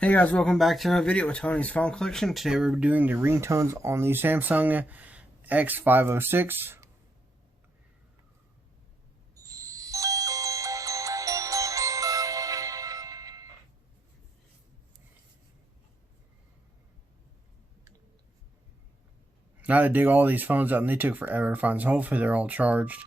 Hey guys, welcome back to another video with Tony's Phone Collection. Today we're doing the ringtones on the Samsung X506. Now to dig all these phones out, and they took forever to find, so hopefully they're all charged.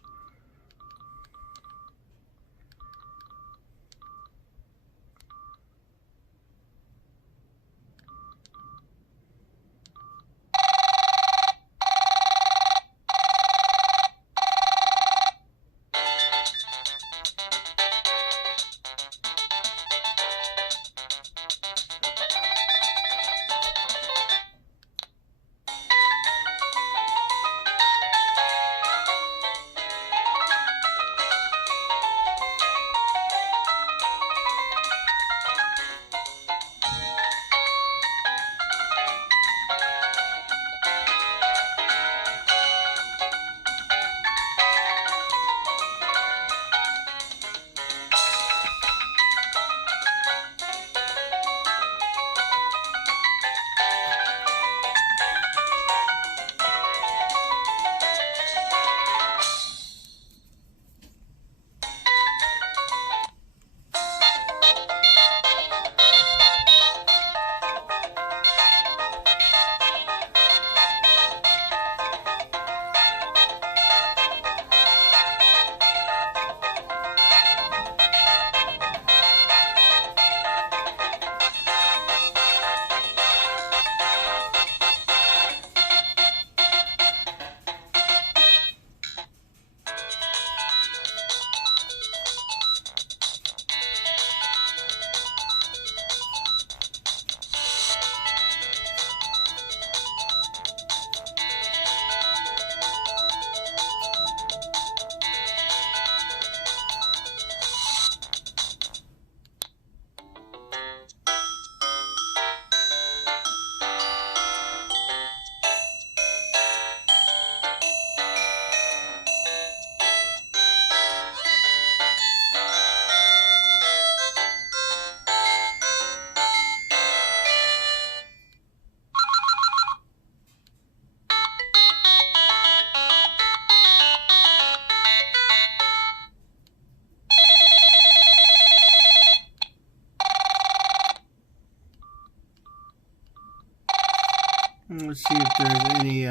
Let's see if there's any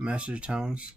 message tones.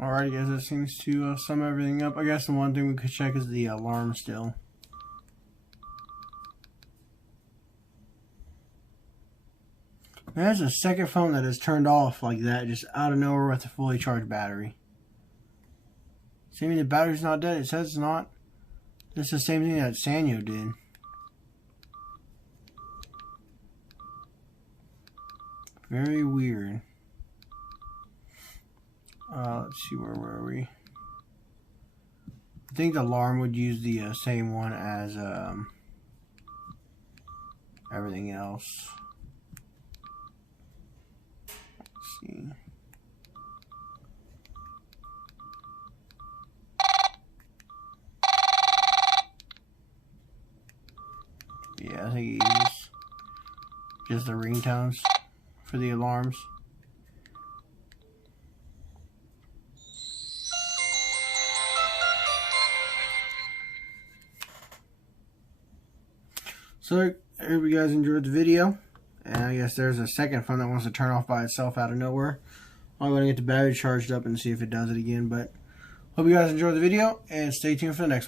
Alright guys, that seems to sum everything up. I guess the one thing we could check is the alarm still. There's a second phone that is turned off like that, just out of nowhere with a fully charged battery. Seeming the battery's not dead, it says it's not. This is the same thing that Sanyo did. Very weird. Let's see, where were we? I think the alarm would use the same one as everything else. see. Yeah, I think he uses just the ringtones for the alarms. So I hope you guys enjoyed the video. And I guess there's a second phone that wants to turn off by itself out of nowhere. I'm going to get the battery charged up and see if it does it again. But hope you guys enjoyed the video and stay tuned for the next one.